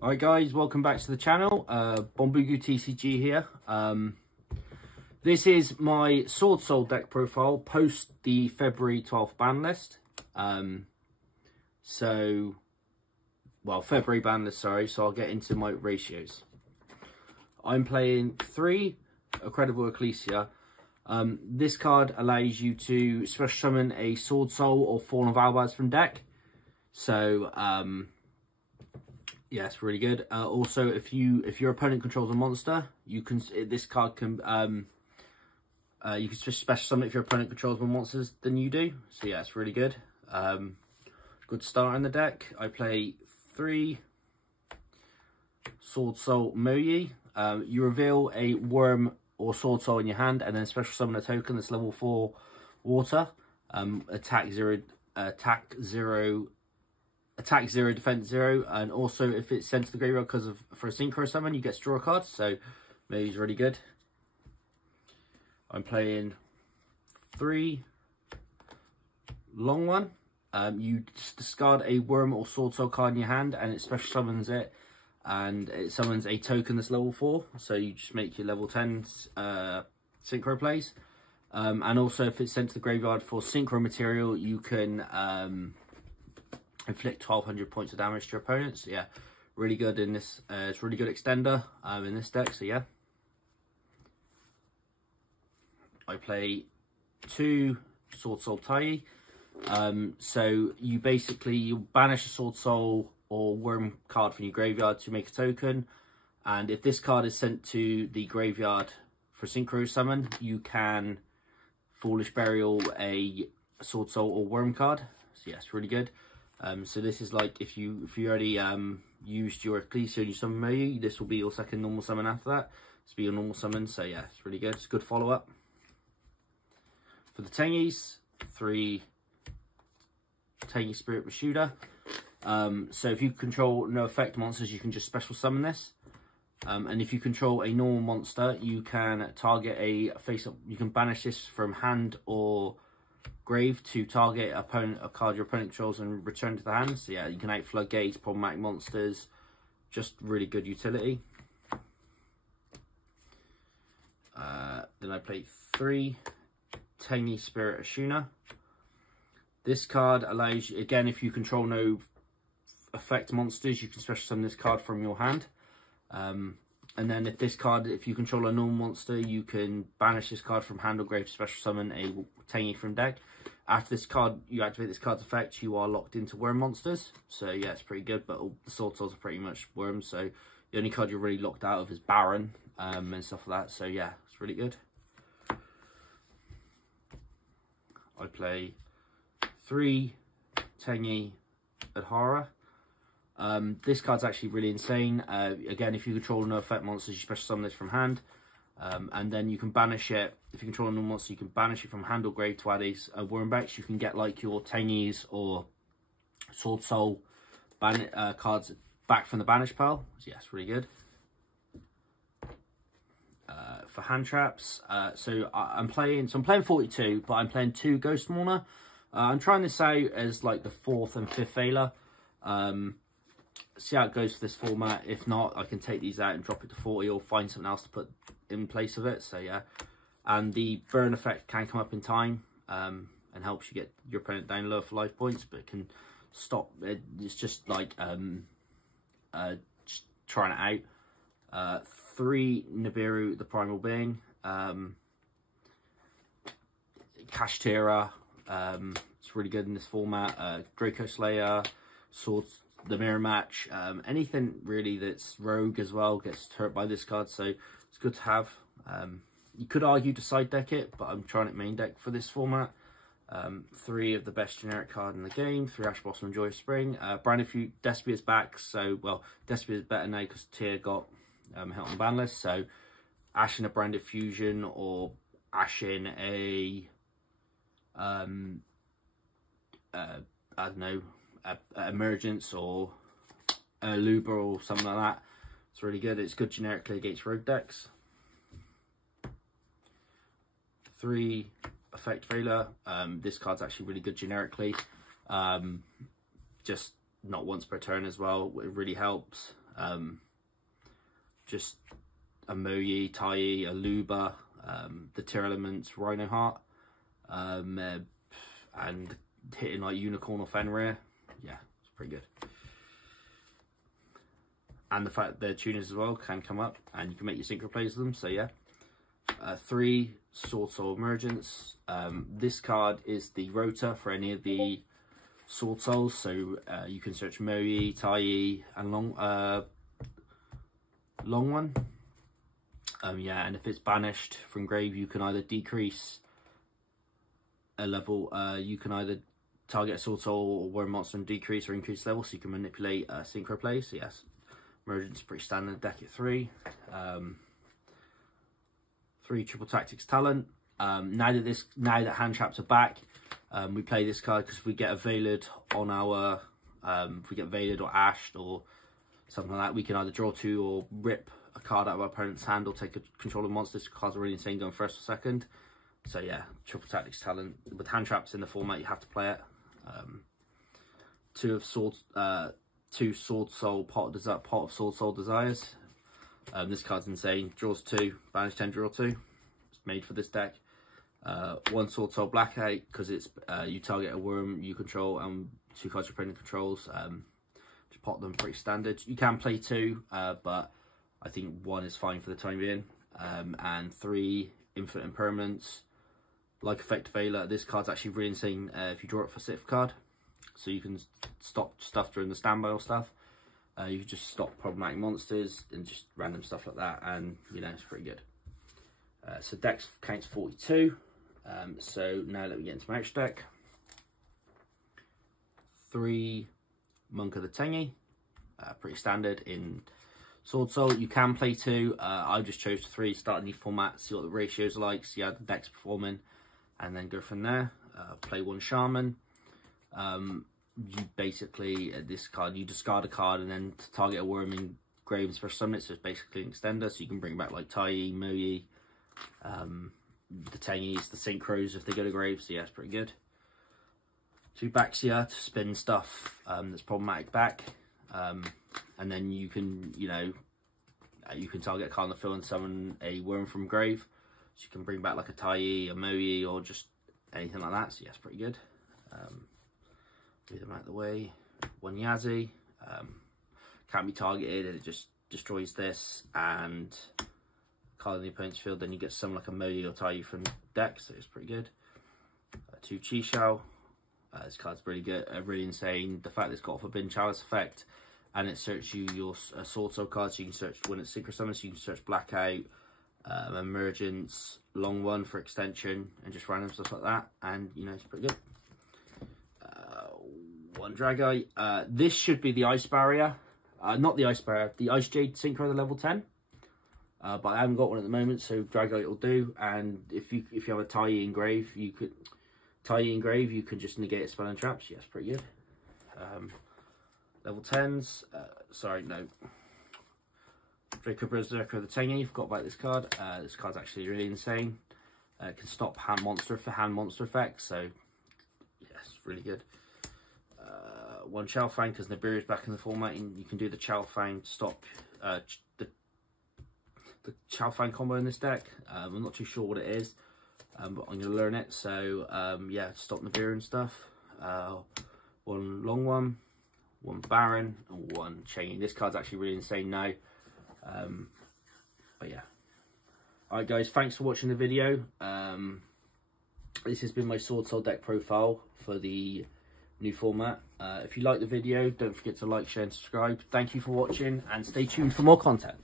Alright guys, welcome back to the channel. Bombugu TCG here. This is my Swordsoul deck profile post the February 12th ban list. February ban list, sorry, so I'll get into my ratios. I'm playing 3 Incredible Ecclesia. This card allows you to special summon a Swordsoul or Fallen Valbaz from deck. So, yeah, it's really good. Also, if your opponent controls a monster, you can you can just special summon it if your opponent controls more monsters than you do. So yeah, it's really good. Good start in the deck. I play 3 Swordsoul Moyi. You reveal a worm or Swordsoul in your hand, and then special summon a token that's level 4 water. Attack 0, defense 0, and also if it's sent to the graveyard for a synchro summon, you get to draw a card. So maybe it's really good. I'm playing 3 long one. You discard a worm or Swordsoul card in your hand, and it special summons it, and it summons a token that's level 4. So you just make your level 10 synchro plays. And also if it's sent to the graveyard for synchro material, you can inflict 1200 points of damage to your opponents. So yeah, really good in this. It's really good extender in this deck. So yeah, I play 2 Swordsoul Tai. So you banish a Swordsoul or worm card from your graveyard to make a token, and if this card is sent to the graveyard for synchro summon, you can Foolish Burial a Swordsoul or worm card. So yeah, it's really good. So this is like if you already used your Ecclesia and you summon Moyi, this will be your second normal summon after that. This will be your normal summon. So yeah, it's really good. It's a good follow up. For the Tengies, 3 Tengi Spirit Mashuda. So if you control no effect monsters, you can just special summon this. And if you control a normal monster, you can target a face-up. You can banish this from hand or grave to target a card your opponent controls and return to the hand. So yeah, you can outflood gates, problematic monsters. Just really good utility. Then I play 3 Tengi Spirit Ashuna. This card allows you, again, if you control no effect monsters, you can special summon this card from your hand. And then if you control a normal monster, you can banish this card from hand or grave to special summon a Tengi from deck. After you activate this card's effect, you are locked into worm monsters. So yeah, it's pretty good, but all the Swordsoul's are pretty much worms. So the only card you're really locked out of is Baron and stuff like that. So yeah, it's really good. I play 3 Tengi Adhara. This card's actually really insane. Again, if you control no effect monsters, you special summon this from hand. And then you can banish it. If you control a normal monster, you can banish it from hand or grave to add a Wormbex. You can get like your Tengis or Swordsoul cards back from the banish pile. So yeah, it's really good. For hand traps, I'm playing 42, but I'm playing 2 Ghost Mourner. I'm trying this out as like the 4th and 5th Veiler. See how it goes for this format. If not, I can take these out and drop it to 40 or find something else to put in place of it. So yeah, and the burn effect can come up in time and helps you get your opponent down low for life points, but it can stop it. It's just like just trying it out. 3 Nibiru the Primal Being. Kashtira, it's really good in this format. Draco Slayer, Swords, the Mirror Match, anything really that's rogue as well gets hurt by this card, so it's good to have. You could argue to side deck it, but I'm trying it main deck for this format. 3 of the best generic card in the game, 3 Ash Blossom and Joy of Spring. Branded Despia's back, so well, Despia's better now because Tyr got hit on the ban list. So Ash in a Branded Fusion, or Ash in a I don't know, Emergence or Luba or something like that. It's really good. It's good generically against rogue decks. 3 Effect Veiler. This card's actually really good generically. Just not once per turn as well. It really helps. Just a Moyi, Tai, a Luba, the Tier Elements, Rhino Heart, and hitting like Unicorn or Fenrir. Yeah, it's pretty good. And the fact their tuners as well can come up, and you can make your synchro plays with them. So yeah, 3 Swordsoul Emergence. This card is the rotor for any of the Swordsouls, so you can search Moyi, Tai, and long one. Yeah, and if it's banished from grave, you can either decrease a level. You can either target a Swordsoul or Worm monster and decrease or increase level, so you can manipulate synchro plays. So yes, Emergence is pretty standard deck at 3. 3 Triple Tactics Talent. Now that hand traps are back, we play this card because if we get a Veiled on our, if we get Veiled or Ashed or something like that, we can either draw 2 or rip a card out of our opponent's hand or take a control of monsters. Cards are really insane going first or second. So yeah, Triple Tactics Talent. With hand traps in the format, you have to play it. 2 Swordsoul Pot of Swordsoul Desires. This card's insane. Draws 2, banish 10, draw 2. It's made for this deck. 1 Swordsoul Blackout, because it's you target a worm you control and 2 cards your opponent controls. Just pot them, pretty standard. You can play 2, but I think 1 is fine for the time being. And 3 Infinite Impermanence. Like Effect Veiler, this card's actually really insane if you draw it for Sith card. So you can stop stuff during the standby or stuff. You can just stop problematic monsters and just random stuff like that, and you know, it's pretty good. So dex counts 42. So now let me get into my extra deck. 3 Monk of the Tengi, pretty standard in Swordsoul. You can play 2. I just chose 3, start a new format, see what the ratios are like, see how the deck's performing, and then go from there. Play 1 Shaman. You basically, this card, you discard a card and then to target a worm in graves for summon it, so it's basically an extender, so you can bring back like Tai, Moyi, the Tengis, the Synchros if they go to graves, so yeah, it's pretty good. 2 Baxia to spin stuff that's problematic back, and then you can, you know, you can target a card on the field and summon a worm from grave, so you can bring back like a Tai, a Moyi, or just anything like that, so yeah, it's pretty good. Move them out of the way. 1 Yazzie, can't be targeted, and it just destroys this and card in the opponent's field, then you get some like a Moyi or Tai from deck, so it's pretty good. 2 Chi-Shao, this card's really good, really insane. The fact that it's got a Forbidden Chalice effect and it searches you your Swordsoul cards, so you can search when it's synchro summons, so you can search Blackout, Emergence, Long One for extension, and just random stuff like that, and you know, it's pretty good. 1 Dragite. This should be the Ice Barrier. Not the Ice Barrier, the Ice Jade Synchro, the level 10. But I haven't got one at the moment, so Dragite will do. And if you have a Tai Engrave, you could just negate a spell and traps. Yes, pretty good. Level 10s. Sorry, no. Draco Berserker of the Tengi. Forgot about this card. This card's actually really insane. It can stop hand monster effects, so yes, really good. 1 Chalfang, because Nibiria's back in the format, and you can do the Chalfang to stop the Chalfang combo in this deck. I'm not too sure what it is, but I'm going to learn it. So yeah, stop Nibiru and stuff. 1 Long One, 1 Baron, and 1 Chain. This card's actually really insane now. But yeah. Alright guys, thanks for watching the video. This has been my Swordsoul deck profile for the new format. If you like the video, don't forget to like, share and subscribe. Thank you for watching, and stay tuned for more content.